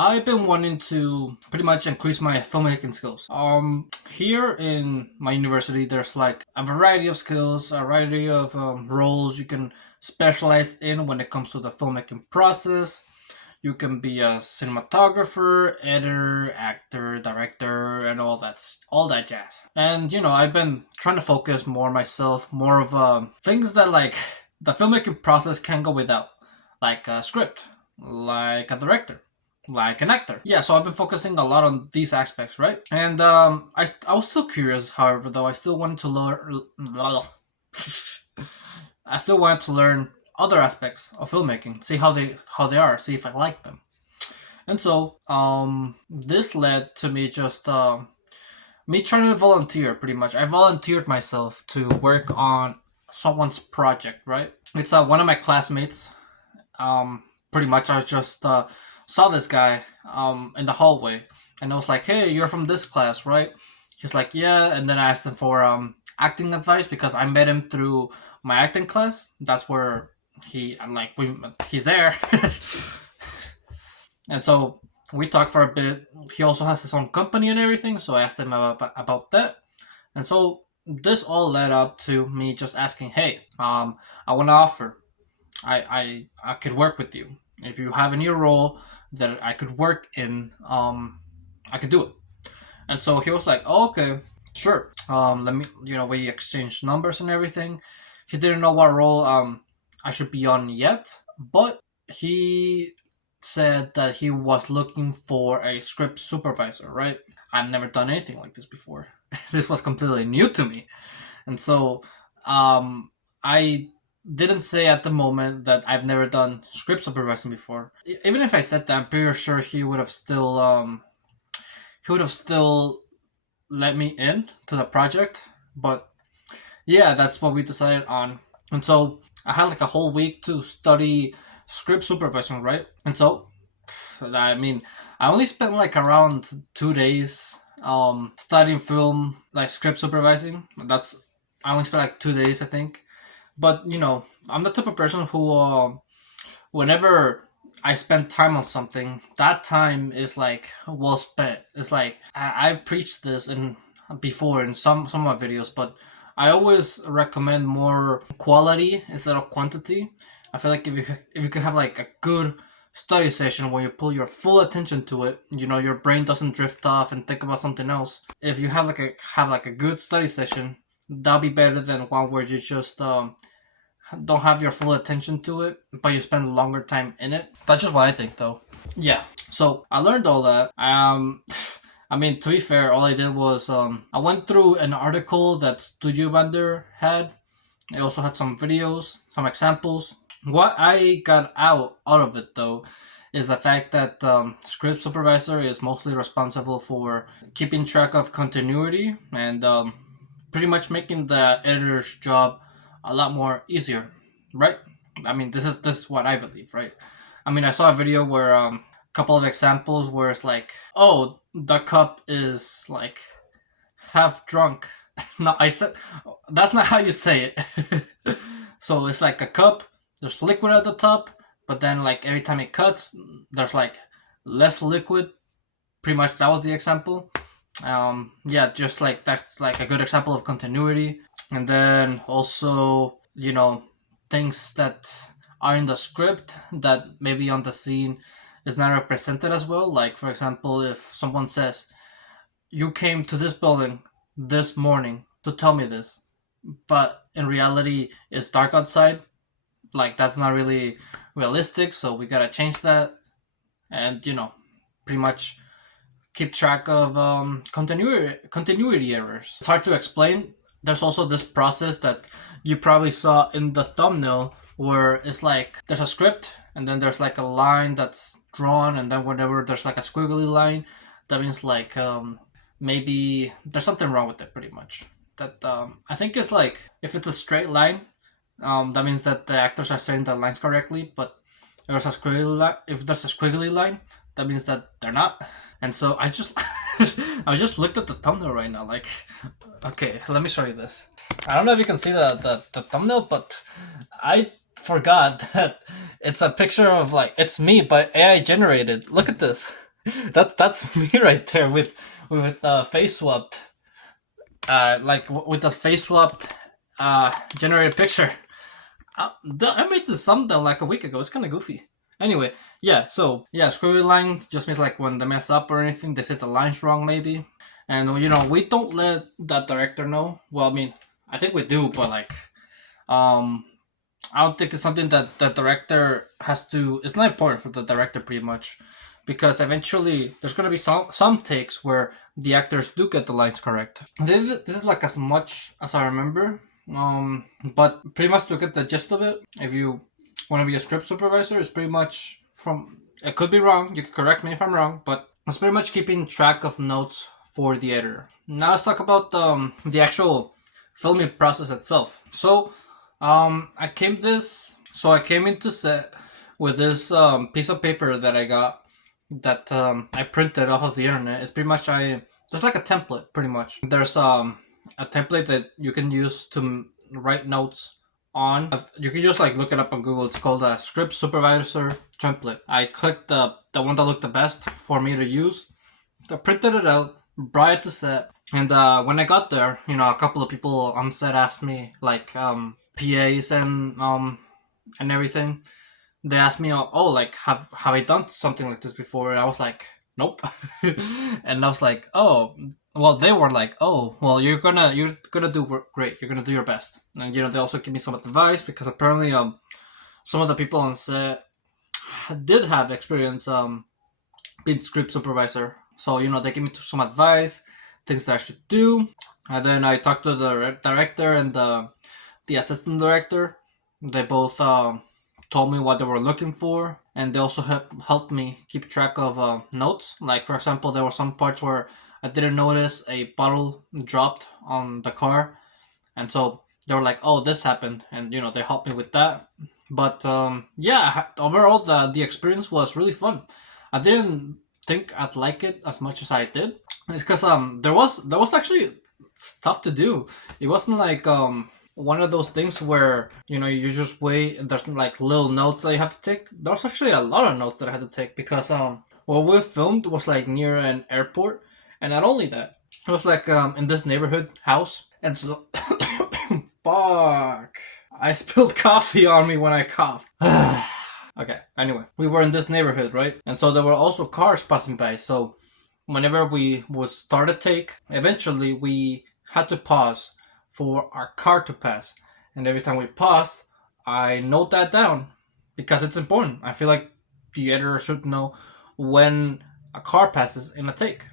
I've been wanting to pretty much increase my filmmaking skills. Here in my university, there's like a variety of skills, a variety of roles you can specialize in when it comes to the filmmaking process. You can be a cinematographer, editor, actor, director, and all that jazz. And I've been trying to focus more myself, more of things that like the filmmaking process can go without, like a script, like a director, like an actor. Yeah, so I've been focusing a lot on these aspects, right? And I was still curious, however, though I still wanted to learn. I still wanted to learn other aspects of filmmaking, see how they are, see if I like them. And so this led to me just me trying to volunteer. Pretty much, I volunteered myself to work on someone's project. Right? It's one of my classmates. Pretty much, I just saw this guy in the hallway, and I was like, "Hey, you're from this class, right?" He's like, "Yeah," and then I asked him for acting advice because I met him through my acting class. That's where he's there. And so we talked for a bit. He also has his own company and everything, so I asked him about that. And so this all led up to me just asking, "Hey, I want to offer. I could work with you. If you have any role that I could work in, I could do it." And so he was like, "Oh, okay, sure. Let me, we exchanged numbers and everything." He didn't know what role I should be on yet, but he said that he was looking for a script supervisor, right? I've never done anything like this before. This was completely new to me. And so I didn't say at the moment that I've never done script supervising before. Even if I said that, I'm pretty sure he would have still let me in to the project. But yeah, that's what we decided on. And so I had like a whole week to study script supervising, right? And so, I mean, I only spent like around 2 days studying film, like script supervising. I only spent like 2 days, I think. But I'm the type of person who, whenever I spend time on something, that time is like well spent. It's like I preached this in before in some of my videos, but I always recommend more quality instead of quantity. I feel like if you could have like a good study session where you pull your full attention to it, your brain doesn't drift off and think about something else. If you have a good study session, that'll be better than one where you just don't have your full attention to it, but you spend longer time in it. That's just what I think, though. Yeah. So I learned all that. I mean, to be fair, all I did was I went through an article that Studio Bender had. It also had some videos, some examples. What I got out of it, though, is the fact that script supervisor is mostly responsible for keeping track of continuity and pretty much making the editor's job a lot more easier, right? I mean, this is what I believe, right? I mean, I saw a video where a couple of examples where it's like, oh, the cup is like half drunk. No, I said that's not how you say it. So it's like a cup. There's liquid at the top, but then like every time it cuts, there's like less liquid. Pretty much that was the example. Yeah, just like that's like a good example of continuity. And then also, things that are in the script that maybe on the scene is not represented as well. Like, for example, if someone says, "You came to this building this morning to tell me this," but in reality it's dark outside, like that's not really realistic, so we gotta change that. And pretty much keep track of continuity errors. It's hard to explain. There's also this process that you probably saw in the thumbnail where it's like there's a script and then there's like a line that's drawn, and then whenever there's like a squiggly line, that means like maybe there's something wrong with it. Pretty much that I think it's like if it's a straight line, that means that the actors are saying the lines correctly. But if there's a squiggly line, that means that they're not. And so I just I just looked at the thumbnail right now. Like, okay, let me show you this. I don't know if you can see the thumbnail, but I forgot that it's a picture of like it's me, but AI generated. Look at this. That's me right there with face swapped. Like with the face swapped generated picture. I made this something like a week ago. It's kind of goofy. Anyway, yeah. So yeah, squiggly line just means like when they mess up or anything, they set the lines wrong maybe, and we don't let that director know. Well, I mean, I think we do, but like, um, I don't think it's something that the director has to. It's not important for the director pretty much, because eventually there's gonna be some takes where the actors do get the lines correct. This is like as much as I remember. But pretty much to get the gist of it, if you want to be a script supervisor, it's pretty much from. It could be wrong. You can correct me if I'm wrong, but it's pretty much keeping track of notes for the editor. Now let's talk about the actual filming process itself. So I came into set with this piece of paper that I got that I printed off of the internet. It's pretty much there's like a template pretty much. There's a template that you can use to write notes on. You can just like look it up on Google. It's called a script supervisor template. I clicked the one that looked the best for me to use. I printed it out, brought it to set, and when I got there, a couple of people on set asked me like PAs and everything. They asked me, oh, like have I done something like this before? And I was like, nope. And I was like, oh, well, they were like, oh, well, you're gonna do great. You're gonna do your best. And they also give me some advice because apparently some of the people on set did have experience being script supervisor. So they give me some advice, things that I should do. And then I talked to the director and the assistant director. They both told me what they were looking for, and they also helped me keep track of notes. Like, for example, there were some parts where I didn't notice a bottle dropped on the car, and so they were like, oh, this happened, and they helped me with that. But yeah, overall the experience was really fun. I didn't think I'd like it as much as I did. It's because there was actually stuff to do. It wasn't like one of those things where you just wait and there's like little notes that you have to take. There was actually a lot of notes that I had to take because what we filmed was like near an airport, and not only that, it was like in this neighborhood house, and so fuck, I spilled coffee on me when I coughed. Okay, anyway, we were in this neighborhood, right? And so there were also cars passing by. So whenever we would start a take, eventually we had to pause for our car to pass. And every time we paused, I note that down because it's important. I feel like the editor should know when a car passes in a take.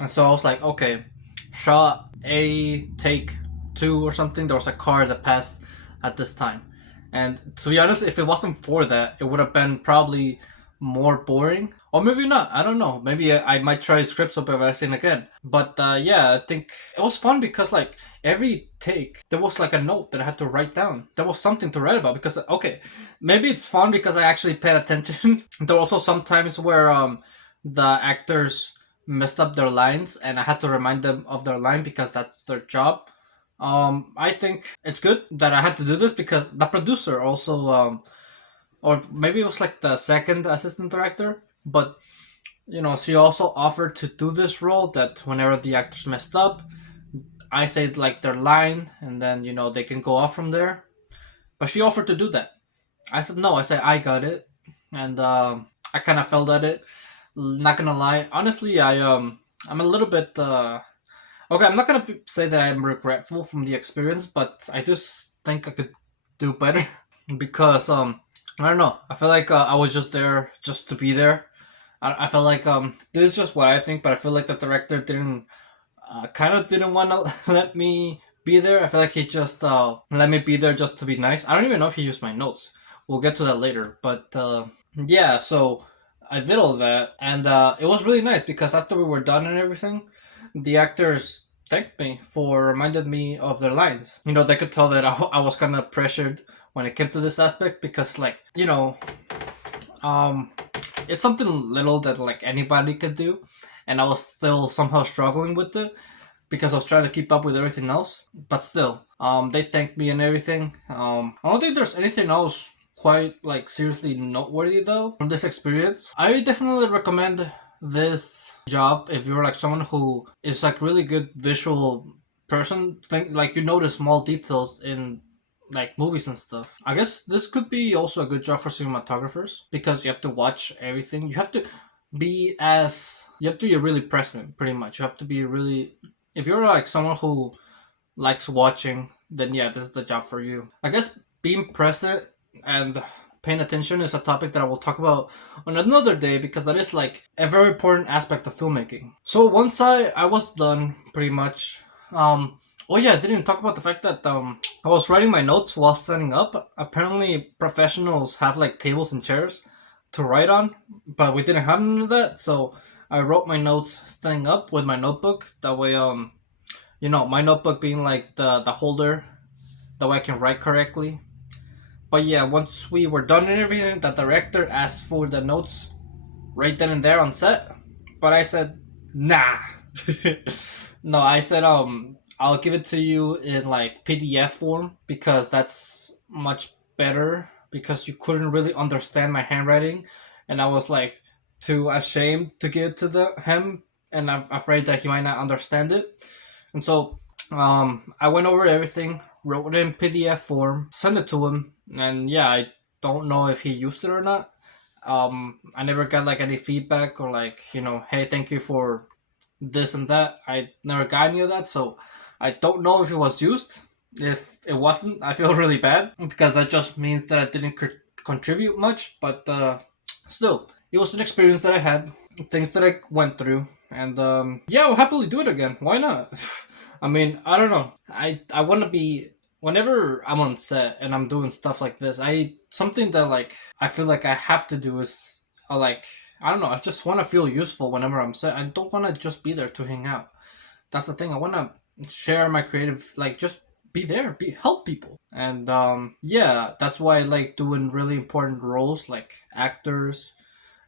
And so I was like, okay, shot A, take 2 or something, there was a car that passed at this time. And to be honest, if it wasn't for that, it would have been probably more boring. Or maybe not. I don't know. Maybe I might try script supervising again. But yeah, I think it was fun because like every take, there was like a note that I had to write down. There was something to write about because, okay, maybe it's fun because I actually paid attention. There were also some times where the actors messed up their lines and I had to remind them of their line because that's their job. I think it's good that I had to do this because the producer also, or maybe it was like the second assistant director, but she also offered to do this role that whenever the actors messed up, I said like their line and then they can go off from there. But she offered to do that. I said no. I said I got it, and I kind of felt at it. Not gonna lie, honestly, I'm a little bit okay, I'm not gonna say that I'm regretful from the experience, but I just think I could do better because I don't know. I feel like I was just there just to be there. I feel like this is just what I think, but I feel like the director didn't kind of didn't want to let me be there. I feel like he just let me be there just to be nice. I don't even know if he used my notes. We'll get to that later, but yeah. So I did all that, and it was really nice because after we were done and everything, the actors thanked me for reminded me of their lines. They could tell that I was kind of pressured when it came to this aspect because, like, it's something little that like anybody could do, and I was still somehow struggling with it because I was trying to keep up with everything else. But still, they thanked me and everything. I don't think there's anything else quite like seriously noteworthy though from this experience. I definitely recommend this job if you're like someone who is like really good visual person. Think like you notice small details in like movies and stuff. I guess this could be also a good job for cinematographers because you have to watch everything. You have to be really present pretty much. You have to be really, if you're like someone who likes watching, then yeah, this is the job for you. I guess being present and paying attention is a topic that I will talk about on another day because that is like a very important aspect of filmmaking. So once I was done pretty much. Oh yeah, I didn't even talk about the fact that I was writing my notes while standing up. Apparently professionals have like tables and chairs to write on, but we didn't have none of that, so I wrote my notes standing up with my notebook. That way my notebook being like the holder, that way I can write correctly. But yeah, once we were done and everything, the director asked for the notes right then and there on set. But I said, nah. No, I said I'll give it to you in like PDF form because that's much better because you couldn't really understand my handwriting and I was like too ashamed to give it to him and I'm afraid that he might not understand it. And so I went over everything, wrote it in PDF form, sent it to him, and yeah, I don't know if he used it or not. I never got like any feedback or like, hey, thank you for this and that. I never got any of that, so I don't know if it was used. If it wasn't, I feel really bad because that just means that I didn't contribute much, but still, it was an experience that I had, things that I went through, and yeah, I'll happily do it again. Why not? I mean, I don't know. I want to be, whenever I'm on set and I'm doing stuff like this, something that like I feel like I have to do is like, I don't know. I just want to feel useful whenever I'm set. I don't want to just be there to hang out. That's the thing. I want to share my creative, like just be there, help people, and yeah, that's why I like doing really important roles like actors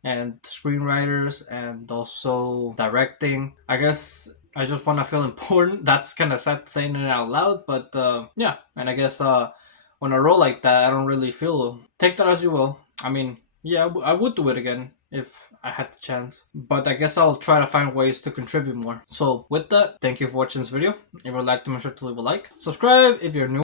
and screenwriters and also directing. I guess I just want to feel important. That's kind of sad saying it out loud, but yeah. And I guess on a role like that, I don't really feel. Take that as you will. I mean, yeah, I would do it again if I had the chance. But I guess I'll try to find ways to contribute more. So with that, thank you for watching this video. If you would like to, make sure to leave a like. Subscribe if you're new.